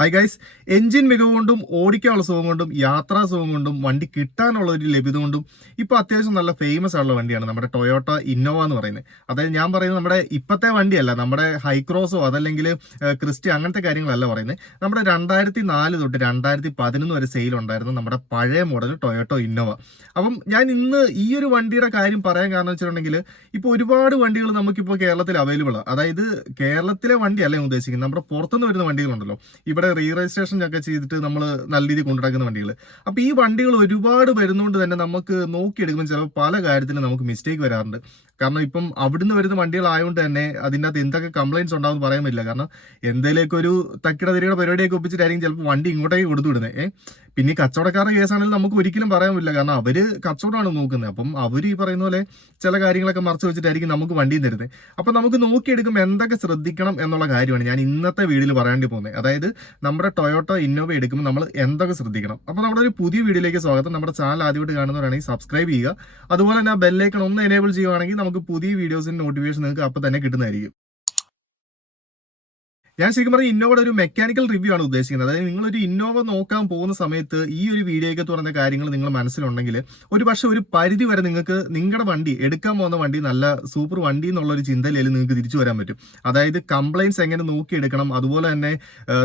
High guys engine മികവ് കൊണ്ടും ഓടിക്കാനുള്ള സുഖം കൊണ്ടും യാത്രാ സുഖം കൊണ്ടും വണ്ടി കിട്ടാനുള്ള ഒരു ലഭ്യത കൊണ്ടും ഇപ്പോൾ അത്യാവശ്യം നല്ല ഫേമസ് ആയുള്ള വണ്ടിയാണ് നമ്മുടെ ടൊയോട്ട ഇന്നോവ എന്ന് പറയുന്നത്. അതായത് ഞാൻ പറയുന്നത് നമ്മുടെ ഇപ്പോഴത്തെ വണ്ടിയല്ല നമ്മുടെ ഹൈക്രോസോ അതല്ലെങ്കിൽ ക്രിസ്റ്റി അങ്ങനത്തെ കാര്യങ്ങളല്ല പറയുന്നത്. നമ്മുടെ രണ്ടായിരത്തി നാല് തൊട്ട് രണ്ടായിരത്തി പതിനൊന്ന് വരെ സെയിൽ ഉണ്ടായിരുന്ന നമ്മുടെ പഴയ മോഡൽ ടൊയോട്ടോ ഇന്നോവ അപ്പം ഞാൻ ഇന്ന് ഈ ഒരു വണ്ടിയുടെ കാര്യം പറയാൻ കാരണം വെച്ചിട്ടുണ്ടെങ്കിൽ ഇപ്പോൾ ഒരുപാട് വണ്ടികൾ നമുക്കിപ്പോൾ കേരളത്തിൽ അവൈലബിൾ അതായത് കേരളത്തിലെ വണ്ടിയല്ല ഞാൻ ഉദ്ദേശിക്കുന്നത് നമ്മുടെ പുറത്തുനിന്ന് വരുന്ന വണ്ടികളുണ്ടല്ലോ. ഇവിടെ റീ രജിസ്ട്രേഷൻ ഒക്കെ ചെയ്തിട്ട് നമ്മൾ നല്ല രീതിയിൽ കൊണ്ടുനടക്കുന്ന വണ്ടികൾ അപ്പോൾ ഈ വണ്ടികൾ ഒരുപാട് വരുന്നതുകൊണ്ട് തന്നെ നമുക്ക് നോക്കിയെടുക്കുമ്പോൾ ചിലപ്പോൾ പല കാര്യത്തിലും നമുക്ക് മിസ്റ്റേക്ക് വരാറുണ്ട്. കാരണം ഇപ്പം അവിടുന്ന് വരുന്ന വണ്ടികളായതുകൊണ്ട് തന്നെ അതിന്റെ അകത്ത് എന്തൊക്കെ കംപ്ലയിൻസ് ഉണ്ടാവും പറയാൻ പറ്റില്ല. കാരണം എന്തെങ്കിലുമൊക്കെ ഒരു തക്കിട തിരിയുടെ പരിപാടിയൊക്കെ ഒപ്പിച്ചിട്ടായിരിക്കും ചിലപ്പോൾ വണ്ടി ഇങ്ങോട്ടേക്ക് കൊടുത്തു വിടുന്നത് ഏഹ് പിന്നെ ഈ കച്ചവടക്കാരുടെ കേസാണെങ്കിൽ നമുക്ക് ഒരിക്കലും പറയാൻ പറ്റില്ല. കാരണം അവർ കച്ചവടമാണ് നോക്കുന്നത്. അപ്പം അവർ ഈ പറയുന്ന പോലെ ചില കാര്യങ്ങളൊക്കെ മറച്ചു വെച്ചിട്ടായിരിക്കും നമുക്ക് വണ്ടിയും തരുന്നത്. അപ്പം നമുക്ക് നോക്കിയെടുക്കുമ്പോൾ എന്തൊക്കെ ശ്രദ്ധിക്കണം എന്നുള്ള കാര്യമാണ് ഞാൻ ഇന്നത്തെ വീഡിയോയിൽ പറയാണ്ടി പോകുന്നത്. അതായത് നമ്മുടെ ടൊയോട്ടോ ഇന്നോവ എടുക്കുമ്പോൾ നമ്മൾ എന്തൊക്കെ ശ്രദ്ധിക്കണം? അപ്പോൾ നമ്മുടെ ഒരു പുതിയ വീഡിയോയിലേക്ക് സ്വാഗതം. നമ്മുടെ ചാനൽ ആദ്യമായിട്ട് കാണുന്നവരാണെങ്കിൽ സബ്സ്ക്രൈബ് ചെയ്യുക. അതുപോലെ തന്നെ ആ ബെല്ലൈക്കൺ ഒന്ന് എനേബിൾ ചെയ്യുവാണെങ്കിൽ നമുക്ക് പുതിയ വീഡിയോസിന്റെ നോട്ടിഫിക്കേഷൻ നിങ്ങൾക്ക് അപ്പോൾ തന്നെ കിട്ടുന്നതായിരിക്കും. ഞാൻ ശരിക്കും പറഞ്ഞാൽ ഇന്നോവയുടെ ഒരു മെക്കാനിക്കൽ റിവ്യൂ ആണ് ഉദ്ദേശിക്കുന്നത്. അതായത് നിങ്ങളൊരു ഇന്നോവ നോക്കാൻ പോകുന്ന സമയത്ത് ഈ ഒരു വീഡിയോയ്ക്ക് തുറന്ന കാര്യങ്ങൾ നിങ്ങൾ മനസ്സിലുണ്ടെങ്കിൽ ഒരു പക്ഷേ ഒരു പരിധി വരെ നിങ്ങൾക്ക് നിങ്ങളുടെ വണ്ടി എടുക്കാൻ പോകുന്ന വണ്ടി നല്ല സൂപ്പർ വണ്ടി എന്നുള്ള ഒരു ചിന്തയിൽ നിങ്ങൾക്ക് തിരിച്ചു വരാൻ പറ്റും. അതായത് കംപ്ലൈന്റ്സ് എങ്ങനെ നോക്കിയെടുക്കണം അതുപോലെ തന്നെ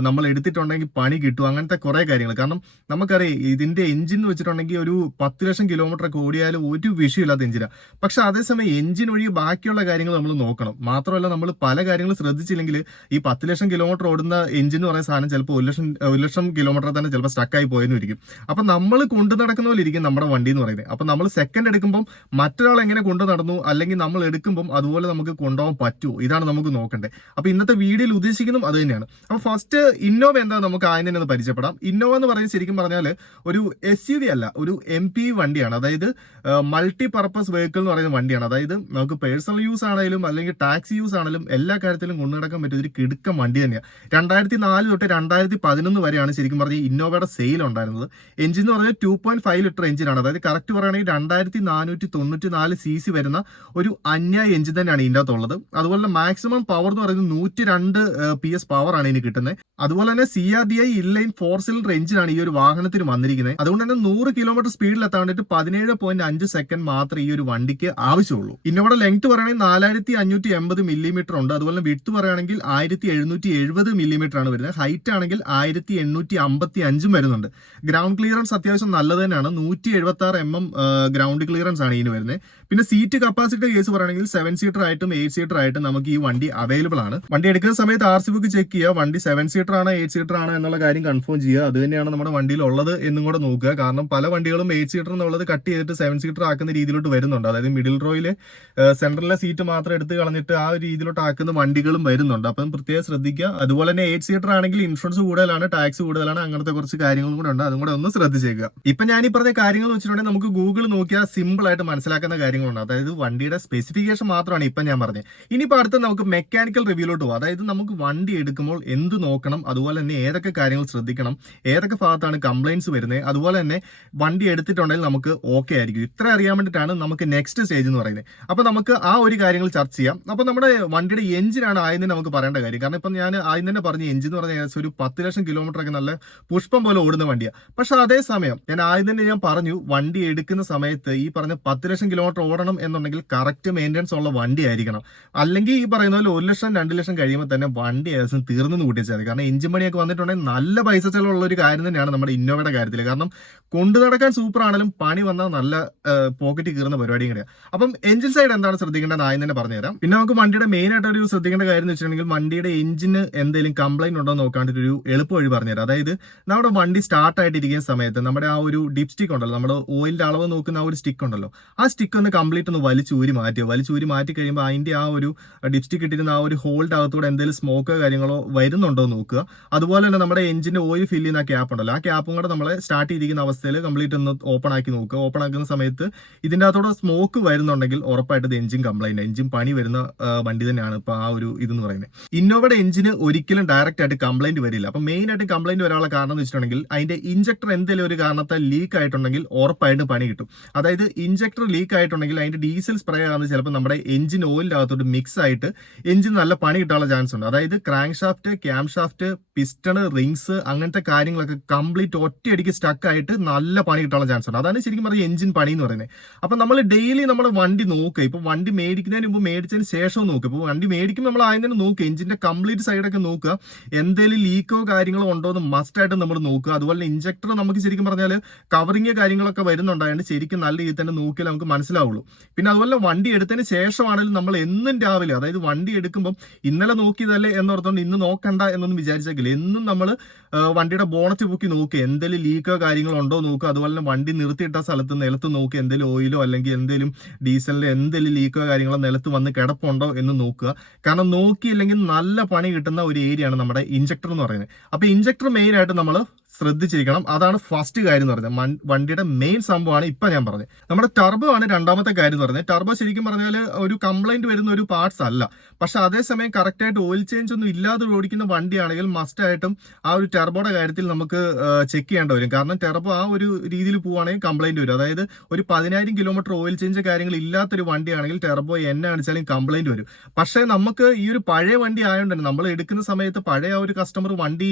നമ്മൾ എടുത്തിട്ടുണ്ടെങ്കിൽ പണി കിട്ടും അങ്ങനത്തെ കുറേ കാര്യങ്ങൾ. കാരണം നമുക്കറിയാം ഇതിന്റെ എഞ്ചിൻ എന്ന് വെച്ചിട്ടുണ്ടെങ്കിൽ ഒരു പത്ത് ലക്ഷം കിലോമീറ്റർ ഒക്കെ ഓടിയാലും ഒരു വിഷയമില്ലാത്ത എഞ്ചിനാണ് പക്ഷെ അതേസമയം എഞ്ചിൻ ഒഴി ബാക്കിയുള്ള കാര്യങ്ങൾ നമ്മൾ നോക്കണം. മാത്രമല്ല നമ്മൾ പല കാര്യങ്ങളും ശ്രദ്ധിച്ചില്ലെങ്കിൽ ഈ പത്ത് ലക്ഷം കിലോമീറ്റർ ഓടുന്ന എഞ്ചിൻ എന്ന് പറയുന്ന സാധനം ചിലപ്പോൾ ഒരു ലക്ഷം ഒരു ലക്ഷം കിലോമീറ്റർ തന്നെ ചിലപ്പോൾ സ്റ്റക്കായി പോയെന്ന് ഇരിക്കും അപ്പം നമ്മൾ കൊണ്ടു നടക്കുന്ന പോലെ ഇരിക്കും നമ്മുടെ വണ്ടി എന്ന് പറയുന്നത്. അപ്പം നമ്മൾ സെക്കൻഡ് എടുക്കുമ്പോൾ മറ്റൊരാൾ എങ്ങനെ കൊണ്ടു നടന്നു അല്ലെങ്കിൽ നമ്മൾ എടുക്കുമ്പോൾ അതുപോലെ നമുക്ക് കൊണ്ടുപോകാൻ പറ്റുമോ? ഇതാണ് നമുക്ക് നോക്കേണ്ടത്. അപ്പോൾ ഇന്നത്തെ വീഡിയോയിൽ ഉദ്ദേശിക്കുന്നതും അത് തന്നെയാണ്. അപ്പോൾ ഫസ്റ്റ് ഇന്നോവ എന്താ നമുക്ക് ആദ്യം തന്നെ ഒന്ന് പരിചയപ്പെടാം. ഇന്നോവ എന്ന് പറയുന്നത് ശരിക്കും പറഞ്ഞാൽ ഒരു എസ് യു വി അല്ല ഒരു എം പി വണ്ടിയാണ്. അതായത് മൾട്ടി പർപ്പസ് വെഹിക്കിൾ എന്ന് പറയുന്ന വണ്ടിയാണ്. അതായത് നമുക്ക് പേഴ്സണൽ യൂസ് ആണെങ്കിലും അല്ലെങ്കിൽ ടാക്സി യൂസ് ആണെങ്കിലും എല്ലാ കാര്യത്തിലും കൊണ്ടു നടക്കാൻ പറ്റിയ ഒരു കിടുക്കം വണ്ടി തന്നെയാണ് രണ്ടായിരത്തി നാല് തൊട്ട് രണ്ടായിരത്തി പതിനൊന്ന് വരെയാണ് ശരിക്കും പറഞ്ഞാൽ ഇന്നോവയുടെ സെയിൽ ഉണ്ടായിരുന്നത്. എഞ്ചിൻ എന്ന് പറഞ്ഞാൽ ടു പോയിന്റ് ഫൈവ് ലിറ്റർ എഞ്ചിനാണ് അതായത് കറക്റ്റ് പറയുകയാണെങ്കിൽ രണ്ടായിരത്തി നാനൂറ്റി തൊണ്ണൂറ്റി നാല് സി സി വരുന്ന ഒരു അന്യ എഞ്ചിൻ തന്നെയാണ് ഇതിന്റെ അകത്തുള്ളത്. അതുപോലെ മാക്സിമം പവർ എന്ന് പറയുന്നത് നൂറ്റി രണ്ട് പി എസ് പവർ ആണ് ഇതിന് കിട്ടുന്നത്. അതുപോലെ തന്നെ C R D I inline four cylinder എഞ്ചിനാണ് ഈ ഒരു വാഹനത്തിന് വന്നിരിക്കുന്നത്. അതുകൊണ്ട് തന്നെ നൂറ് കിലോമീറ്റർ സ്പീഡിൽ എത്താൻ വേണ്ടിയിട്ട് പതിനേഴ് പോയിന്റ് അഞ്ച് സെക്കൻഡ് മാത്രമേ ഈ ഒരു വണ്ടിക്ക് ആവശ്യമുള്ളൂ. ഇന്നോടെ ലെങ്ത് പറയുകയാണെങ്കിൽ നാലായിരത്തി അഞ്ഞൂറ്റി എൺപത് മില്ലിമീറ്റർ ഉണ്ട്. അതുപോലെ വിട്ട് പറയുകയാണെങ്കിൽ ആയിരത്തി എഴുന്നൂറ്റി എഴുപത് മില്ലിമീറ്റർ ആണ് വരുന്നത്. ഹൈറ്റ് ആണെങ്കിൽ ആയിരത്തി എണ്ണൂറ്റി അമ്പത്തി അഞ്ചും വരുന്നുണ്ട്. ഗ്രൗണ്ട് ക്ലിയറൻസ് അത്യാവശ്യം നല്ലത് തന്നെയാണ്. നൂറ്റി എഴുപത്തി ആറ് എം എം ഗ്രൗണ്ട് ക്ലിയറൻസ് ആണ് ഇതിന് വരുന്നത്. പിന്നെ സീറ്റ് കപ്പാസിറ്റി കേസ് പറയുകയാണെങ്കിൽ സെവൻ സീറ്റർ ആയിട്ടും എയ്റ്റ് സീറ്റർ ആയിട്ടും നമുക്ക് ഈ വണ്ടി അവൈലബിൾ ആണ്. വണ്ടി എടുക്കുന്ന സമയത്ത് ആർ സി ബുക്ക് ചെക്ക് ചെയ്യുക. വണ്ടി സെവൻ സീറ്റർ ആണോ എയ്റ്റ് സീറ്റർ ആണോ എന്നുള്ള കാര്യം കൺഫേം ചെയ്യുക. അത് തന്നെയാണ് നമ്മുടെ വണ്ടിയിൽ ഉള്ളത് എന്നും കൂടെ നോക്കുക. കാരണം പല വണ്ടികളും എയ്റ്റ് സീറ്റർ എന്നുള്ളത് കട്ട് ചെയ്തിട്ട് സെവൻ സീറ്റർ ആക്കുന്ന രീതിയിലോട്ട് വരുന്നുണ്ട്. അതായത് മിഡിൽ റോയിൽ സെൻട്രലിലെ സീറ്റ് മാത്രം എടുത്ത് കളഞ്ഞിട്ട് ആ ഒരു രീതിയിലോട്ട് ആക്കുന്ന വണ്ടികളും വരുന്നുണ്ട്. അപ്പം പ്രത്യേകം ശ്രദ്ധിക്കുക. അതുപോലെ തന്നെ എയ്റ്റ് സീറ്റർ ആണെങ്കിൽ ഇൻഷുറൻസ് കൂടുതലാണ് ടാക്സ് കൂടുതലാണ് അങ്ങനത്തെ കുറച്ച് കാര്യങ്ങളും കൂടെ ഉണ്ട്. അതും കൂടെ ഒന്ന് ശ്രദ്ധിച്ചേക്കുക. ഇപ്പൊ ഞാൻ ഈ പറഞ്ഞ കാര്യങ്ങൾ വെച്ചിട്ടുണ്ടെങ്കിൽ നമുക്ക് ഗൂഗിൾ നോക്കിയാൽ സിമ്പിൾ ആയിട്ട് മനസ്സിലാക്കുന്ന കാര്യങ്ങളുണ്ട്. അതായത് വണ്ടിയുടെ സ്പെസിഫിക്കേഷൻ മാത്രമാണ് ഇപ്പം ഞാൻ പറഞ്ഞത്. ഇനിയിപ്പോൾ അടുത്ത് നമുക്ക് മെക്കാനിക്കൽ റിവ്യൂലോട്ട് പോകും അതായത് നമുക്ക് വണ്ടി എടുക്കുമ്പോൾ എന്ത് നോക്കണം? അതുപോലെ തന്നെ ഏതൊക്കെ കാര്യങ്ങൾ ശ്രദ്ധിക്കണം? ഏതൊക്കെ ഭാഗത്താണ് കംപ്ലയിൻസ് വരുന്നത്? അതുപോലെ തന്നെ വണ്ടി എടുത്തിട്ടുണ്ടെങ്കിൽ നമുക്ക് ഓക്കെ ആയിരിക്കും. ഇത്ര അറിയാൻ വേണ്ടിയിട്ടാണ് നമുക്ക് നെക്സ്റ്റ് സ്റ്റേജ് എന്ന് പറയുന്നത്. അപ്പോൾ നമുക്ക് ആ ഒരു കാര്യങ്ങൾ ചർച്ച ചെയ്യാം. അപ്പോൾ നമ്മുടെ വണ്ടിയുടെ എഞ്ചിനാണ് ആദ്യം തന്നെ നമുക്ക് പറയേണ്ട കാര്യം. കാരണം ഇപ്പം ഞാൻ ആദ്യം തന്നെ പറഞ്ഞ എഞ്ചിൻ എന്ന് പറഞ്ഞാൽ ഏകദേശം ഒരു പത്ത് ലക്ഷം കിലോമീറ്റർ ഒക്കെ നല്ല പുഷ്പം പോലെ ഓടുന്ന വണ്ടിയാണ് പക്ഷെ അതേസമയം ഞാൻ ആദ്യം തന്നെ ഞാൻ പറഞ്ഞു വണ്ടി എടുക്കുന്ന സമയത്ത് ഈ പറഞ്ഞ പത്ത് ലക്ഷം കിലോമീറ്റർ ഓടണം എന്നുണ്ടെങ്കിൽ കറക്റ്റ് മെയിന്റെനൻസ് ഉള്ള വണ്ടി ആയിരിക്കണം. അല്ലെങ്കിൽ ഈ പറയുന്ന പോലെ ഒരു ലക്ഷം രണ്ട് ലക്ഷം കഴിയുമ്പോൾ തന്നെ വണ്ടി ഏകദേശം തീർന്നു കൂട്ടിച്ചാൽ മതി. കാരണം എഞ്ചിൻ പണിയൊക്കെ വന്നിട്ടുണ്ടെങ്കിൽ നല്ല പൈസ ചെലവുള്ള ഒരു കാര്യം തന്നെയാണ് നമ്മുടെ ഇന്നോവയുടെ കാര്യത്തിൽ കാരണം കൊണ്ടു നടക്കാൻ സൂപ്പർ ആണെങ്കിലും പണി വന്നാൽ നല്ല പോക്കറ്റ് കീറുന്ന പരിപാടിയും കൂടെയാണ് അപ്പം എഞ്ചിൻ സൈഡ് എന്താണ് ശ്രദ്ധിക്കേണ്ടത്? ആദ്യം തന്നെ പറഞ്ഞുതരാം പിന്നെ നമുക്ക് വണ്ടിയുടെ മെയിൻ ആയിട്ട് ഒരു ശ്രദ്ധിക്കേണ്ട കാര്യം എന്ന് വെച്ചിട്ടുണ്ടെങ്കിൽ വണ്ടിയുടെ എഞ്ചിന് എന്തെങ്കിലും കംപ്ലൈന്റ് ഉണ്ടോ നോക്കാണ്ട് ഒരു എളുപ്പ വഴി പറഞ്ഞുതരാം അതായത് നമ്മുടെ വണ്ടി സ്റ്റാർട്ട് ആയിട്ടിരിക്കുന്ന സമയത്ത് നമ്മുടെ ആ ഒരു ഡിപ് സ്റ്റിക്ക് ഉണ്ടല്ലോ നമ്മുടെ ഓയിലിന്റെ അളവ് നോക്കുന്ന ആ ഒരു സ്റ്റിക്ക് ഉണ്ടല്ലോ ആ സ്റ്റിക്ക് ഒന്ന് കംപ്ലീറ്റ് ഒന്ന് വലിച്ചൂരി മാറ്റുക വലിച്ചൂരി മാറ്റി കഴിയുമ്പോൾ അതിന്റെ ആ ഒരു ഡിപ്സ്റ്റിക് ഇട്ടിരുന്ന ആ ഒരു ഹോൾഡ് അകത്തൂടെ എന്തെങ്കിലും സ്മോക്കോ കാര്യങ്ങളോ വരുന്നുണ്ടോ നോക്കുക. അതുപോലെ തന്നെ നമ്മുടെ എഞ്ചിന്റെ ഓയിൽ ഫില്ല് ചെയ്യുന്ന ക്യാപ്പ് ഉണ്ടല്ലോ. ആ ക്യാപ്പും കൂടെ നമ്മൾ സ്റ്റാർട്ട് ചെയ്തിരിക്കുന്ന അവസ്ഥയിൽ കംപ്ലീറ്റ് ഒന്ന് ഓപ്പൺ ആക്കി നോക്കുക. ഓപ്പൺ ആക്കുന്ന സമയത്ത് ഇതിന്റെ അകത്തൂടെ സ്മോക്ക് വരുന്നുണ്ടെങ്കിൽ ഉറപ്പായിട്ട് ഇത് എഞ്ചിൻ കംപ്ലൈന്റ് എഞ്ചിൻ പണി വരുന്ന വണ്ടി തന്നെയാണ് ഇപ്പൊ ആ ഒരു ഇതെന്ന് പറയുന്നത്. ഇന്നോവയുടെ എഞ്ചിന് ഒരിക്കലും ഡയറക്റ്റ് ആയിട്ട് കംപ്ലൈന്റ് വരില്ല. അപ്പോൾ മെയിൻ ആയിട്ട് കംപ്ലൈന്റ് വരാനുള്ള കാരണം എന്ന് വെച്ചിട്ടുണ്ടെങ്കിൽ അതിന്റെ ഇഞ്ചക്ടർ എന്തെങ്കിലും ഒരു കാരണത്താൽ ലീക്ക് ആയിട്ടുണ്ടെങ്കിൽ ഉറപ്പായിട്ട് പണി കിട്ടും. അതായത് ഇഞ്ചക്ടർ ലീക്ക് ആയിട്ടുണ്ടെങ്കിൽ അതിന്റെ ഡീസൽ സ്പ്രേ ആണ് ചിലപ്പോൾ നമ്മുടെ എഞ്ചിൻ ഓയിലിന്റെ അകത്തോട്ട് മിക്സ് ആയിട്ട് എഞ്ചിൻ നല്ല പണി കിട്ടാനുള്ള ചാൻസ് ഉണ്ട്. അതായത് crank shaft cam shaft piston rings അങ്ങനത്തെ കാര്യങ്ങളൊക്കെ കംപ്ലീറ്റ് ഒറ്റയടിക്ക് സ്റ്റക്ക് ആയിട്ട് നല്ല പണി കിട്ടാനുള്ള ചാൻസ് ഉണ്ട്. അതാണ് ശരിക്കും പറഞ്ഞ എഞ്ചിൻ പണി എന്ന് പറയുന്നത്. അപ്പം നമ്മൾ ഡെയിലി നമ്മൾ വണ്ടി നോക്കുക. ഇപ്പോൾ വണ്ടി മേടിക്കുന്നതിന് മുമ്പ് മേടിച്ചതിന് ശേഷം നോക്കുക. ഇപ്പോൾ വണ്ടി മേടിക്കുമ്പോൾ നമ്മൾ ആദ്യം തന്നെ നോക്കുക. എഞ്ചിന്റെ കംപ്ലീറ്റ് സൈഡൊക്കെ നോക്കുക. എന്തെങ്കിലും ലീക്കോ കാര്യങ്ങളോ ഉണ്ടോ എന്ന് മസ്റ്റായിട്ട് നമ്മൾ നോക്കുക. അതുപോലെ ഇഞ്ചക്ടർ നമുക്ക് ശരിക്കും പറഞ്ഞാൽ കവറിങ് കാര്യങ്ങളൊക്കെ വരുന്നുണ്ടായതുകൊണ്ട് ശരിക്കും നല്ല രീതിയിൽ തന്നെ നോക്കിയാൽ നമുക്ക് മനസ്സിലാവുള്ളൂ. പിന്നെ അതുപോലെ വണ്ടി എടുത്തതിന് ശേഷമാണെങ്കിലും നമ്മൾ എന്നും രാവിലെ അതായത് വണ്ടി എടുക്കുമ്പോൾ ഇന്നലെ നോക്കിയതല്ലേ എന്നോർത്തുകൊണ്ട് ഇന്ന് നോക്കണ്ട എന്നൊന്നും വിചാരിച്ചെങ്കിൽ എന്നും നമ്മൾ വണ്ടിയുടെ ബോണറ്റ് പൊക്കി നോക്കുക എന്തെങ്കിലും ലീക്കോ കാര്യങ്ങളോ ഉണ്ടോ നോക്കുക അതുപോലെ തന്നെ വണ്ടി നിർത്തിയിട്ട സ്ഥലത്ത് നിലത്ത് നോക്കുക എന്തെങ്കിലും ഓയിലോ അല്ലെങ്കിൽ എന്തെങ്കിലും ഡീസലിന്റെ എന്തെങ്കിലും ലീക്കോ കാര്യങ്ങളോ നിലത്ത് വന്ന് കിടപ്പുണ്ടോ എന്ന് നോക്കുക. കാരണം നോക്കിയില്ലെങ്കിൽ നല്ല പണി കിട്ടുന്ന ഒരു ഏരിയയാണ് നമ്മുടെ ഇഞ്ചക്ടർ എന്ന് പറയുന്നത്. അപ്പൊ ഇഞ്ചക്ടർ മെയിൻ ആയിട്ട് നമ്മൾ ശ്രദ്ധിച്ചിരിക്കണം. അതാണ് ഫസ്റ്റ് കാര്യം എന്ന് പറഞ്ഞത് വണ്ടിയുടെ മെയിൻ സംഭവമാണ് ഇപ്പൊ ഞാൻ പറഞ്ഞത്. നമ്മുടെ ടർബോ ആണ് രണ്ടാമത്തെ കാര്യം എന്ന് പറഞ്ഞത് ടർബോ ശരിക്കും പറഞ്ഞാൽ ഒരു കംപ്ലൈന്റ് വരുന്ന ഒരു പാർട്സ് അല്ല. പക്ഷെ അതേസമയം കറക്റ്റ് ആയിട്ട് ഓയിൽ ചേഞ്ച് ഒന്നും ഇല്ലാതെ ഓടിക്കുന്ന വണ്ടിയാണെങ്കിൽ മസ്റ്റ് ആയിട്ടും ആ ഒരു ടെർബോയുടെ കാര്യത്തിൽ നമുക്ക് ചെക്ക് ചെയ്യേണ്ടി വരും. കാരണം ടെർബോ ആ ഒരു രീതിയിൽ പോവുകയാണെങ്കിൽ കംപ്ലൈന്റ് വരും. അതായത് ഒരു പതിനായിരം കിലോമീറ്റർ ഓയിൽ ചേഞ്ച് കാര്യങ്ങൾ ഇല്ലാത്തൊരു വണ്ടിയാണെങ്കിൽ ടെർബോ എന്നെ അണിച്ചാലും കംപ്ലൈന്റ് വരും. പക്ഷേ നമുക്ക് ഈ ഒരു പഴയ വണ്ടി ആയതുകൊണ്ട് തന്നെ നമ്മൾ എടുക്കുന്ന സമയത്ത് പഴയ ആ ഒരു കസ്റ്റമർ വണ്ടി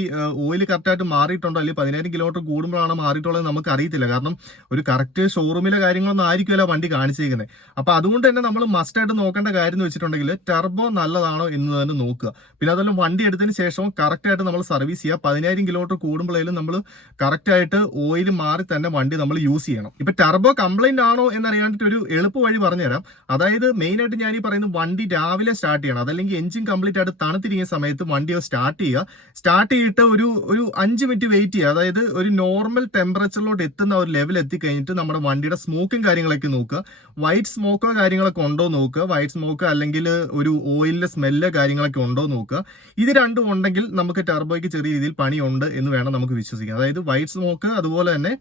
ഓയിൽ കറക്റ്റായിട്ട് മാറിയിട്ടുണ്ടോ? അല്ലെങ്കിൽ പതിനായിരം കിലോമീറ്റർ കൂടുമ്പോഴാണ് മാറിയിട്ടുള്ളത് നമുക്ക് അറിയത്തില്ല. കാരണം ഒരു കറക്റ്റ് ഷോറൂമിലെ കാര്യങ്ങളൊന്നും ആയിരിക്കുമല്ല വണ്ടി കാണിച്ചിരിക്കുന്നത് അപ്പോൾ അതുകൊണ്ട് തന്നെ നമ്മൾ മസ്റ്റ് ആയിട്ട് നോക്കേണ്ട കാര്യം എന്ന് വെച്ചിട്ടുണ്ടെങ്കിൽ ടെർബോ നല്ലതാണോ എന്ന് തന്നെ നോക്കുക. പിന്നെ അതുപോലെ വണ്ടി എടുത്തതിന് ശേഷം കറക്റ്റ് ആയിട്ട് നമ്മൾ സർവീസ് ചെയ്യുക. പതിനായിരം കിലോമീറ്റർ കൂടുമ്പോഴേലും നമ്മൾ കറക്റ്റ് ആയിട്ട് ഓയിൽ മാറി തന്നെ വണ്ടി നമ്മൾ യൂസ് ചെയ്യണം. ഇപ്പൊ ടർബോ കംപ്ലൈന്റ് ആണോ എന്നറിയാണ്ടിട്ട് ഒരു എളുപ്പ വഴി പറഞ്ഞുതരാം. അതായത് മെയിൻ ആയിട്ട് ഞാൻ ഈ പറയുന്നത് വണ്ടി രാവിലെ സ്റ്റാർട്ട് ചെയ്യണം. അതല്ലെങ്കിൽ എഞ്ചിൻ കംപ്ലീറ്റ് ആയിട്ട് തണുത്തിരിക്കുന്ന സമയത്ത് വണ്ടി സ്റ്റാർട്ട് ചെയ്യുക. സ്റ്റാർട്ട് ചെയ്തിട്ട് ഒരു ഒരു അഞ്ച് മിനിറ്റ് വെയിറ്റ് ചെയ്യുക. അതായത് ഒരു നോർമൽ ടെമ്പറേച്ചറിലോട്ട് എത്തുന്ന ഒരു ലെവൽ എത്തിക്കഴിഞ്ഞിട്ട് നമ്മുടെ വണ്ടിയുടെ സ്മോക്കും കാര്യങ്ങളൊക്കെ നോക്കുക. വൈറ്റ് സ്മോക്കോ കാര്യങ്ങളൊക്കെ ഉണ്ടോ നോക്കുക. വൈറ്റ് സ്മോക്ക് അല്ലെങ്കിൽ ഒരു ഓയിലിന്റെ സ്മെല്ല് കാര്യങ്ങളൊക്കെ ഉണ്ടോ നോക്കുക. ഇത് രണ്ടും ഉണ്ടെങ്കിൽ നമുക്ക് ടെർബോയ്ക്ക് ചെറിയ രീതിയിൽ പണിയുണ്ട് എന്ന് വേണം നമുക്ക് വിശ്വസിക്കാം അതായത് വൈറ്റ് സ്മോക്ക് അതുപോലെ തന്നെ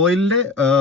ഓയിലിന്റെ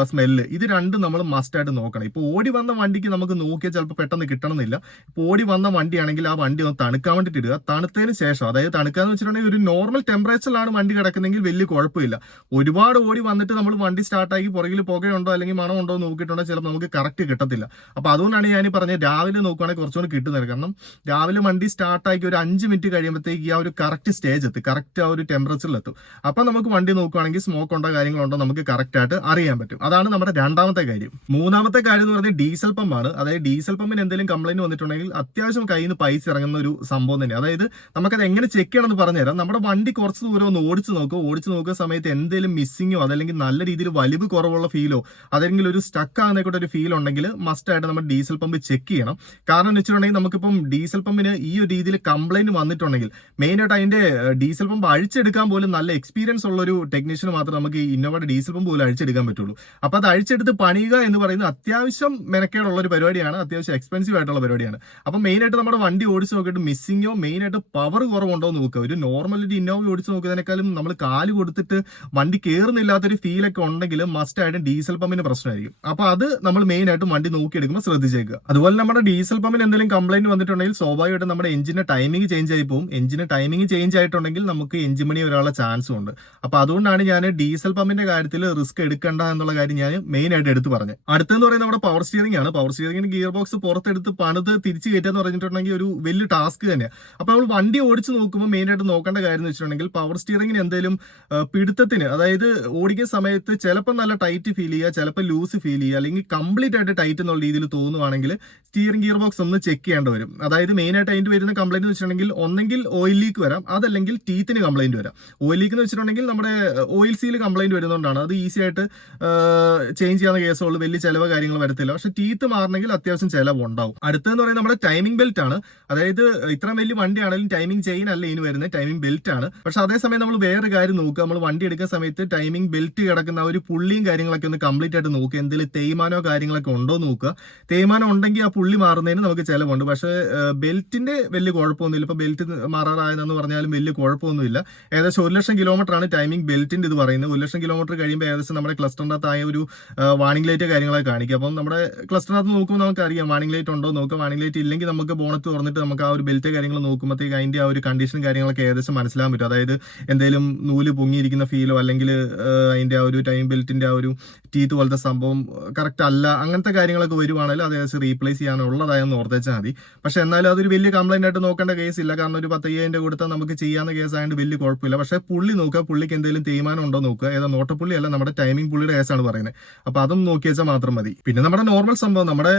സ്മെല്ല് ഇത് രണ്ടും നമ്മൾ മസ്റ്റായിട്ട് നോക്കണം. ഇപ്പോൾ ഓടി വന്ന വണ്ടിക്ക് നമുക്ക് നോക്കിയാൽ ചിലപ്പോൾ പെട്ടെന്ന് കിട്ടണമെന്നില്ല. ഇപ്പോൾ ഓടി വന്ന വണ്ടിയാണെങ്കിൽ ആ വണ്ടി ഒന്ന് തണുക്കാൻ വേണ്ടിയിട്ട് ഇടുക. തണുത്തതിന് ശേഷം അതായത് തണുക്കാന്ന് വെച്ചിട്ടുണ്ടെങ്കിൽ ഒരു നോർമൽ ടെമ്പറേച്ചറിലാണ് വണ്ടി കിടക്കുന്നെങ്കിൽ വലിയ കുഴപ്പമില്ല. ഒരുപാട് ഓടി വന്നിട്ട് നമ്മൾ വണ്ടി സ്റ്റാർട്ടാക്കി പുറകിൽ പുകയുണ്ടോ അല്ലെങ്കിൽ മണം ഉണ്ടോ നോക്കിയിട്ടുണ്ടോ ചിലപ്പോൾ നമുക്ക് കറക്റ്റ് കിട്ടത്തില്ല. അപ്പോൾ അതുകൊണ്ടാണ് ഞാൻ പറഞ്ഞത് രാവിലെ നോക്കുവാണെങ്കിൽ കുറച്ചുകൂടി കിട്ടുന്നത് കാരണം രാവിലെ വണ്ടി സ്റ്റാർട്ടാക്കി ഒരു അഞ്ച് മിനിറ്റ് കഴിയുമ്പോഴത്തേക്ക് ആ ഒരു കറക്റ്റ് സ്റ്റേജ് എത്തും. കറക്റ്റ് ആ ഒരു ടെമ്പറേച്ചറിൽ എത്തും. അപ്പോൾ നമുക്ക് വണ്ടി നോക്കുവാണെങ്കിൽ സ്മോക്ക് ഉണ്ടോ കാര്യങ്ങളുണ്ടോ നമുക്ക് കറക്റ്റായിട്ട് അറിയാൻ പറ്റും. അതാണ് നമ്മുടെ രണ്ടാമത്തെ കാര്യം. മൂന്നാമത്തെ കാര്യം എന്ന് പറഞ്ഞാൽ ഡീസൽ പമ്പാണ് അതായത് ഡീസൽ പമ്പിന് എന്തെങ്കിലും കംപ്ലൈന്റ് വന്നിട്ടുണ്ടെങ്കിൽ അത്യാവശ്യം കയ്യിൽ നിന്ന് പൈസ ഇറങ്ങുന്ന ഒരു സംഭവം തന്നെ അതായത് നമുക്കത് എങ്ങനെ ചെക്ക് ചെയ്യണമെന്ന് പറഞ്ഞുതരാം. നമ്മുടെ വണ്ടി കുറച്ച് ദൂരം ഒന്ന് ഓടിച്ച് നോക്കുക ഓടിച്ചു നോക്കുന്ന സമയത്ത് എന്തെങ്കിലും മിസ്സിങ്ങോ അതല്ലെങ്കിൽ നല്ല രീതിയിൽ വലിവ് കുറവുള്ള ഫീലോ അതല്ലെങ്കിൽ ഒരു സ്റ്റക്ക് ആകുന്നേക്കൂടെ ഒരു ഫീൽ ഉണ്ടെങ്കിൽ മസ്റ്റ് ആയിട്ട് നമ്മൾ ഡീസൽ പമ്പ് ചെക്ക് ചെയ്യണം. കാരണം എന്ന് വെച്ചിട്ടുണ്ടെങ്കിൽ നമുക്കിപ്പം ഡീസൽ പമ്പിന് ഈ ഒരു രീതിയിൽ കംപ്ലൈന്റ് വന്നിട്ടുണ്ടെങ്കിൽ മെയിൻ ആയിട്ട് അതിന്റെ ഡീസൽ പമ്പ് അഴിച്ചെടുക്കാൻ പോലും നല്ല എക്സ്പീരിയൻസ് ഉള്ള ഒരു ടെക്നീഷ്യന് മാത്രമേ നമുക്ക് ഈ ഇന്നോവയുടെ ഡീസൽ പമ്പ് പോലും അഴിച്ചെടുക്കാൻ പറ്റുള്ളൂ. അപ്പൊ അത് അഴിച്ചെടുത്ത് പണിയുക എന്ന് പറയുന്നത് അത്യാവശ്യം മെനക്കേടുള്ള ഒരു പരിപാടിയാണ് അത്യാവശ്യം എക്സ്പെൻസീവ് ആയിട്ടുള്ള പരിപാടിയാണ്. അപ്പൊ മെയിൻ ആയിട്ട് നമ്മുടെ വണ്ടി ഓടിച്ച് നോക്കിയിട്ട് മിസ്സിങ്ങോ മെയിൻ ആയിട്ട് പവർ കുറവുണ്ടോ എന്ന് നോക്കുക. ഒരു നോർമൽ ഒരു ഇന്നോവ ഓടിച്ച് നോക്കുന്നതിനേക്കാളും നമ്മൾ കാൽ കൊടുത്തിട്ട് വണ്ടി കയറുന്നില്ലാത്തൊരു ഫീലൊക്കെ ഉണ്ടെങ്കിൽ മസ്റ്റ് ആയിട്ട് ഡീസൽ പമ്പിന് പ്രശ്നമായിരിക്കും. അപ്പൊ അത് നമ്മൾ മെയിൻ ആയിട്ട് വണ്ടി നോക്കിയെടുക്കുമ്പോൾ ശ്രദ്ധിച്ചേക്കുക. അതുപോലെ നമ്മുടെ ഡീസൽ പമ്പിന് എന്തെങ്കിലും കംപ്ലൈന്റ് വന്നിട്ടുണ്ടെങ്കിൽ സ്വാഭാവികമായിട്ടും നമ്മുടെ എഞ്ചിന്റെ ടൈമിംഗ് ചേഞ്ച് ആയി പോകും എഞ്ചിന് ടൈമിംഗ് ചേഞ്ച് ആയിട്ടുണ്ടെങ്കിൽ നമുക്ക് എഞ്ചിൻ മണി വരാനുള്ള ചാൻസും ഉണ്ട്. അപ്പൊ അതുകൊണ്ടാണ് ഞാൻ ഡീസൽ പമ്പിന്റെ കാര്യത്തിൽ റിസ്ക് എടുക്കേണ്ട എന്നുള്ള കാര്യം ഞാൻ മെയിൻ ആയിട്ട് എടുത്ത് പറഞ്ഞു അടുത്തെന്ന് പറയുന്നത് നമ്മുടെ പവർ സ്റ്റിയറിംഗ് ആണ്. പവർ സ്റ്റിയറിംഗിന് ഗിയർ ബോക്സ് പുറത്തെടുത്ത് പണിത് തിരിച്ചു കയറ്റുക എന്ന് പറഞ്ഞിട്ടുണ്ടെങ്കിൽ ഒരു വലിയ ടാസ്ക് തന്നെയാണ് അപ്പൊ നമ്മൾ വണ്ടി ഓടിച്ച് നോക്കുമ്പോൾ മെയിൻ ആയിട്ട് നോക്കേണ്ട കാര്യം എന്ന് വെച്ചിട്ടുണ്ടെങ്കിൽ പവർ സ്റ്റിയറിംഗിന് എന്തെങ്കിലും പിടുത്തത്തിന് അതായത് ഓടിക്കുന്ന സമയത്ത് ചിലപ്പോൾ നല്ല ടൈറ്റ് ഫീൽ ചെയ്യുക ചിലപ്പോൾ ലൂസ് ഫീൽ ചെയ്യുക അല്ലെങ്കിൽ കംപ്ലീറ്റ് ആയിട്ട് ടൈറ്റ് എന്നുള്ള രീതിയിൽ തോന്നുവാണെങ്കിൽ സ്റ്റിയറിംഗ് ഗിയർ ബോക്സ് ഒന്ന് ചെക്ക് ചെയ്യേണ്ടി വരും. അതായത് മെയിൻ ആയിട്ട് അതിന്റെ വരുന്ന കംപ്ലൈന്റ് വെച്ചിട്ടുണ്ടെങ്കിൽ ഒന്നെങ്കിൽ ഓയിൽ ലീക്ക് വരാം അതല്ലെങ്കിൽ ടീത്തിന് കംപ്ലൈന്റ് വരാം. ഓയിൽ ലീക്ക് എന്ന് വെച്ചിട്ടുണ്ടെങ്കിൽ നമ്മുടെ ഓയിൽ സീൽ കംപ്ലൈന്റ് വരുന്നതുകൊണ്ടാണ് അത് ഈസി ആയിട്ട് ചേഞ്ച് ചെയ്യാവുന്ന കേസുകൾ വലിയ ചിലവ് കാര്യങ്ങൾ വരത്തില്ല. പക്ഷെ ടീത്ത് മാറണമെങ്കിൽ അത്യാവശ്യം ചിലവ് ഉണ്ടാവും അടുത്തെന്ന് പറയുന്നത് നമ്മുടെ ടൈമിംഗ് ബെൽറ്റ് ആണ്. അതായത് ഇത്ര വലിയ വണ്ടിയാണെങ്കിലും ടൈമിംഗ് ചെയിൻ അല്ല ഇനി വരുന്നത് ടൈമിംഗ് ബെൽറ്റ് ആണ്. പക്ഷെ അതേസമയം നമ്മൾ വേറെ കാര്യം നോക്കുക. നമ്മൾ വണ്ടി എടുക്കുന്ന സമയത്ത് ടൈമിംഗ് ബെൽറ്റ് കിടക്കുന്ന ഒരു പുള്ളിയും കാര്യങ്ങളൊക്കെ ഒന്ന് കംപ്ലീറ്റ് ആയിട്ട് നോക്കുക. എന്തെങ്കിലും തേയ്മാനോ കാര്യങ്ങളൊക്കെ ഉണ്ടോ നോക്കുക. തേയ്മാനം ഉണ്ടെങ്കിൽ ആ പുള്ളി മാറുന്നതിന് നമുക്ക് ചിലവുണ്ട്. പക്ഷേ ബെൽറ്റിന്റെ വലിയ കുഴപ്പമൊന്നുമില്ല. ഇപ്പൊ ബെൽറ്റ് മാറാറായതെന്ന് പറഞ്ഞാലും വലിയ കുഴപ്പമൊന്നുമില്ല. ഏകദേശം ഒരു ലക്ഷം കിലോമീറ്റർ ആണ് ടൈമിംഗ് ബെൽറ്റിന്റെ ഇത് പറയുന്നത്. ഒരു ലക്ഷം കിലോമീറ്റർ കഴിയുമ്പോൾ ഏകദേശം നമ്മുടെ ക്ലസ്റ്ററിനകത്ത് ആയ ഒരു വാണിംഗ് ലൈറ്റ് കാര്യങ്ങളൊക്കെ കാണിക്കും. അപ്പം നമ്മുടെ ക്ലസ്റ്ററിനകത്ത് നോക്കുമ്പോൾ നമുക്ക് അറിയാം വാണിംഗ് ലൈറ്റ് ഉണ്ടോ നോക്കുക. വാണിംഗ് ലൈറ്റ് ഇല്ലെങ്കിൽ നമുക്ക് ബോണത്ത് തുറന്നിട്ട് നമുക്ക് ആ ഒരു ബെൽറ്റ് കാര്യങ്ങൾ നോക്കുമ്പോഴത്തേക്ക് അതിന്റെ ആ ഒരു കണ്ടീഷൻ കാര്യങ്ങളൊക്കെ ഏകദേശം മനസ്സിലാൻ പറ്റും. അതായത് എന്തെങ്കിലും നൂൽ പൊങ്ങിയിരിക്കുന്ന ഫീലോ അല്ലെങ്കിൽ അതിന്റെ ആ ഒരു ടൈം ബെൽറ്റിന്റെ ആ ഒരു ടീത്ത് പോലത്തെ സംഭവം കറക്റ്റ് അല്ല. അങ്ങനത്തെ കാര്യങ്ങളൊക്കെ വരുവാണെങ്കിൽ അത് ഏകദേശം റീപ്ലേസ് ചെയ്യാനുള്ളതായെന്ന് ഓർത്തേച്ചാൽ മതി. പക്ഷെ എന്നാലും അതൊരു വലിയ കംപ്ലൈന്റ് ആയിട്ട് നോക്കേണ്ട കേസ് ഇല്ല. കാരണം ഒരു പത്തയ്യായിരം കൊടുത്താൽ നമുക്ക് ചെയ്യാവുന്ന കേസ് ആയതുകൊണ്ട് വലിയ കുഴപ്പമില്ല. പക്ഷേ പുള്ളി നോക്കുക പുള്ളിക്ക് എന്തെങ്കിലും തേയ്മാനം ഉണ്ടോ നോക്കുക. ഏതാ നോട്ടപ്പുള്ളി അല്ല നമ്മുടെ ടൈമിംഗ് പുള്ളിയുടെ കേസാണ് പറയുന്നത്. അപ്പോൾ അതും നോക്കി വെച്ചാൽ മാത്രം മതി. പിന്നെ നമ്മുടെ നോർമൽ സംഭവം നമ്മുടെ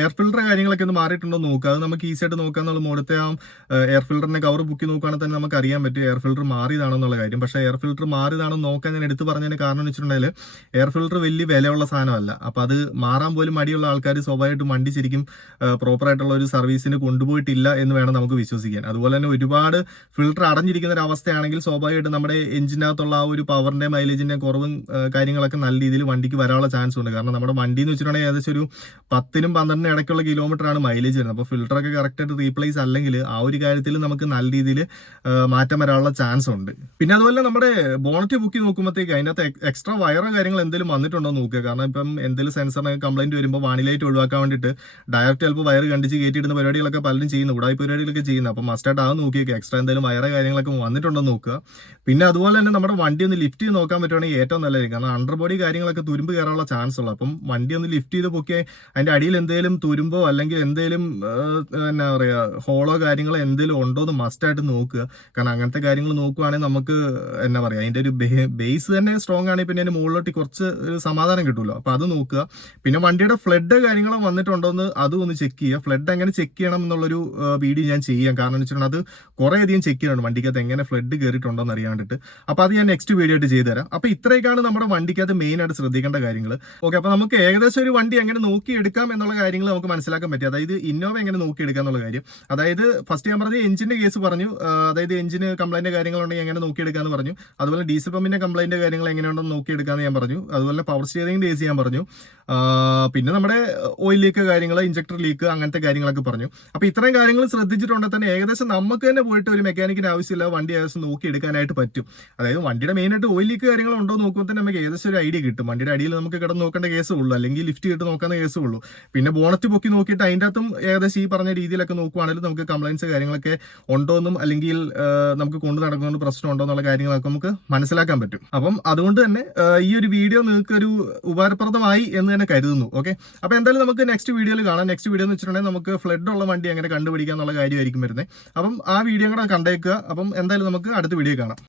എയർ ഫിൽറ്റർ കാര്യങ്ങളൊക്കെ ഒന്ന് മാറിയിട്ടുണ്ടോ നോക്കുക. അത് നമുക്ക് ഈസി ആയിട്ട് നോക്കുക എന്നുള്ള മുകളിലത്തെ ആ എയർ ഫിൽറ്ററിനെ കവർ ബുക്കി നോക്കുകയാണെങ്കിൽ തന്നെ നമുക്ക് അറിയാൻ പറ്റും എയർ ഫിൽറ്റർ മാറിയതാണെന്നുള്ള കാര്യം. പക്ഷേ എയർ ഫിൽറ്റർ മാറിയതാണോ നോക്കാൻ ഞാൻ എടുത്തു പറഞ്ഞതിന് കാരണം എന്ന് വെച്ചിട്ടുണ്ടെങ്കിൽ എയർ ഫിൽറ്റർ വലിയ വിലയുള്ള സാധനമല്ല. അപ്പോൾ അത് മാറാൻ പോലും മടിയുള്ള ആൾക്കാർ സ്വാഭാവികമായിട്ടും വണ്ടി ശരിക്കും പ്രോപ്പർ ആയിട്ടുള്ള ഒരു സർവീസിന് കൊണ്ടുപോയിട്ടില്ല എന്ന് വേണം നമുക്ക് വിശ്വസിക്കാൻ. അതുപോലെ തന്നെ ഒരുപാട് ഫിൽറ്റർ അടഞ്ഞിരിക്കുന്ന ഒരു അവസ്ഥയാണെങ്കിൽ സ്വാഭാവികമായിട്ടും നമ്മുടെ എഞ്ചിനകത്തുള്ള ആ ഒരു പവറിന്റെ മൈലേജിന്റെ കുറവും കാര്യങ്ങളൊക്കെ നല്ല രീതിയിൽ വണ്ടിക്ക് വരാനുള്ള ചാൻസ് ഉണ്ട്. കാരണം നമ്മുടെ വണ്ടി എന്ന് വെച്ചിട്ടുണ്ടെങ്കിൽ ഏകദേശം ഒരു പത്തിനും പന്ത്രണ്ടിനും ഇടയ്ക്കുള്ള കിലോമീറ്റർ ആണ് മൈലേജ് വരുന്നത്. അപ്പോൾ ഫിൽറ്റർ കറക്റ്റായിട്ട് റീപ്ലേസ് അല്ലെങ്കിൽ ആ ഒരു കാര്യത്തിൽ നമുക്ക് നല്ല രീതിയിൽ മാറ്റം വരാനുള്ള ചാൻസ് ഉണ്ട്. പിന്നെ അതുപോലെ നമ്മുടെ ബോണറ്റ് ബുക്കി നോക്കുമ്പോഴത്തേക്ക് അതിനകത്ത് എക്സ്ട്രാ വയറോ കാര്യങ്ങൾ എന്തെങ്കിലും വന്നിട്ടുണ്ടോ നോക്കുക. കാരണം ഇപ്പം എന്തെങ്കിലും സെൻസറിന് കംപ്ലൈന്റ് വരുമ്പോൾ വാണിലൈറ്റ് ഒഴിവാക്കാൻ വേണ്ടിയിട്ട് ഡയറക്റ്റ് ചിലപ്പോൾ വയർ കണ്ടിച്ച് കയറ്റിയിടുന്ന പരിപാടികളൊക്കെ പലരും ചെയ്യുന്നു ഉടായി പരിപാടികളൊക്കെ ചെയ്യുന്നത് അപ്പം മസ്റ്റായിട്ട് അത് നോക്കിയൊക്കെ എക്സ്ട്രാ എന്തെങ്കിലും വയറോ കാര്യങ്ങളൊക്കെ വന്നിട്ടുണ്ടോ നോക്കുക. പിന്നെ അതുപോലെ തന്നെ നമ്മുടെ വണ്ടി ഒന്ന് ലിഫ്റ്റ് ചെയ്ത് നോക്കാൻ പറ്റുവാണെങ്കിൽ ഏറ്റവും നല്ലതായിരിക്കും. കാരണം അണ്ടർ ബോഡി കാര്യങ്ങളൊക്കെ തുരുമ്പ് കയറാനുള്ള ചാൻസ് ഉള്ളു. അപ്പം വണ്ടി ഒന്ന് ലിഫ്റ്റ് ചെയ്ത് പൊക്കിയാൽ അതിന്റെ അടിയിൽ എന്തെങ്കിലും തുരുമ്പോ അല്ലെങ്കിൽ എന്തെങ്കിലും എന്നാ പറയുക ഹോളോ കാര്യങ്ങളോ എന്തെങ്കിലും ഉണ്ടോ എന്ന് മസ്റ്റായിട്ട് നോക്കുക. കാരണം അങ്ങനത്തെ കാര്യങ്ങൾ നോക്കുവാണെങ്കിൽ നമുക്ക് എന്നാ പറയുക അതിന്റെ ഒരു ബേസ് തന്നെ സ്ട്രോങ് ആണെങ്കിൽ പിന്നെ അതിന്റെ മുകളിലോട്ട് കുറച്ച് സമാധാനം കിട്ടുമല്ലോ അപ്പോൾ അത് നോക്കുക. പിന്നെ വണ്ടിയുടെ ഫ്ലഡ് കാര്യങ്ങളും വന്നിട്ടുണ്ടോ എന്ന് അതും ഒന്ന് ചെക്ക് ചെയ്യുക. ഫ്ലഡ് എങ്ങനെ ചെക്ക് ചെയ്യണം എന്നുള്ളൊരു വീഡിയോ ഞാൻ ചെയ്യാം. കാരണം എന്ന് വെച്ചിട്ടുണ്ടെങ്കിൽ അത് കുറേ അധികം ചെക്ക് ചെയ്യണം വണ്ടിക്കകത്ത് എങ്ങനെ ഫ്ലഡ് കയറിയിട്ടുണ്ടോ എന്ന് അറിയാണ്ടിട്ട്. അപ്പോൾ അപ്പൊ അത് ഞാൻ നെക്സ്റ്റ് വീഡിയോ ആയിട്ട് ചെയ്തുതരാം അപ്പൊ ഇത്രയൊക്കെയാണ് നമ്മുടെ വണ്ടിക്കകത്ത് മെയിൻ ആയിട്ട് ശ്രദ്ധിക്കേണ്ട കാര്യങ്ങൾ. ഓക്കെ അപ്പോൾ നമുക്ക് ഏകദേശം ഒരു വണ്ടി എങ്ങനെ നോക്കിയെടുക്കാം എന്നുള്ള കാര്യങ്ങൾ നമുക്ക് മനസ്സിലാക്കാൻ പറ്റും. അതായത് ഇന്നോവ എങ്ങനെ നോക്കിയെടുക്കാം എന്നുള്ള കാര്യം. അതായത് ഫസ്റ്റ് ഞാൻ പറഞ്ഞത് എഞ്ചിന്റെ കേസ് പറഞ്ഞു. അതായത് എഞ്ചിന് കംപ്ലൈന്റ് കാര്യങ്ങളുണ്ടെങ്കിൽ എങ്ങനെ നോക്കിയെടുക്കാന്ന് പറഞ്ഞു. അതുപോലെ ഡീസൽ പമ്പിന്റെ കംപ്ലൈന്റ് കാര്യങ്ങൾ എങ്ങനെയുണ്ടെന്ന് നോക്കിയെടുക്കാന്ന് ഞാൻ പറഞ്ഞു. അതുപോലെ പവർ സ്റ്റിയറിംഗ് ഡേസ് ഞാൻ പറഞ്ഞു. പിന്നെ നമ്മുടെ ഓയിൽ ലീക്ക് കാര്യങ്ങൾ ഇഞ്ചക്ടർ ലീക്ക് അങ്ങനത്തെ കാര്യങ്ങളൊക്കെ പറഞ്ഞു. അപ്പൊ ഇത്രയും കാര്യങ്ങൾ ശ്രദ്ധിച്ചിട്ടുണ്ടെങ്കിൽ തന്നെ ഏകദേശം നമുക്ക് തന്നെ പോയിട്ട് ഒരു മെക്കാനിക്കിന് ആവശ്യമില്ല. വണ്ടി ഏകദേശം നോക്കിയെടുക്കാനായിട്ട് പറ്റും. അതായത് വണ്ടിയുടെ മെയിൻ ആയിട്ട് ഓയിൽ ലീക്ക് കാര്യങ്ങൾ ഉണ്ടോ നോക്കുമ്പോൾ തന്നെ നമുക്ക് ഏകദേശം ഒരു ഐഡിയ കിട്ടും. വണ്ടിയുടെ അടിയിൽ നമുക്ക് കിടന്ന് നോക്കേണ്ട കേസേ ഉള്ളൂ. അല്ലെങ്കിൽ ലിഫ്റ്റ് കിട്ട് നോക്കാവുന്ന കേസേ ഉള്ളൂ. പിന്നെ ബോണറ്റ് പൊക്കി നോക്കിയിട്ട് അതിന്റെ അകത്തും ഏകദേശം ഈ പറഞ്ഞ രീതിയിലൊക്കെ നോക്കുവാണെങ്കിൽ നമുക്ക് കംപ്ലൈൻസ് കാര്യങ്ങളൊക്കെ ഉണ്ടോ എന്നും അല്ലെങ്കിൽ നമുക്ക് കൊണ്ടു നടക്കുന്ന പ്രശ്നം ഉണ്ടോ എന്നുള്ള കാര്യങ്ങളൊക്കെ നമുക്ക് മനസ്സിലാക്കാൻ പറ്റും. അപ്പം അതുകൊണ്ട് തന്നെ ഈ ഒരു വീഡിയോ നിങ്ങൾക്ക് ഒരു ഉപകാരപ്രദമായി എന്ന് തന്നെ കരുതുന്നു. ഓക്കെ അപ്പൊ എന്തായാലും നമുക്ക് നെക്സ്റ്റ് വീഡിയോയിൽ കാണാം. നെക്സ്റ്റ് വീഡിയോ എന്ന് വെച്ചിട്ടുണ്ടെങ്കിൽ നമുക്ക് ഫ്ലഡ് ഉള്ള വണ്ടി എങ്ങനെ കണ്ടുപിടിക്കുക എന്നുള്ള കാര്യമായിരിക്കും വരുന്നത്. അപ്പം ആ വീഡിയോ കൂടെ കണ്ടേക്കുക. അപ്പം എന്തായാലും നമുക്ക് അടുത്ത വീഡിയോ കാണാം.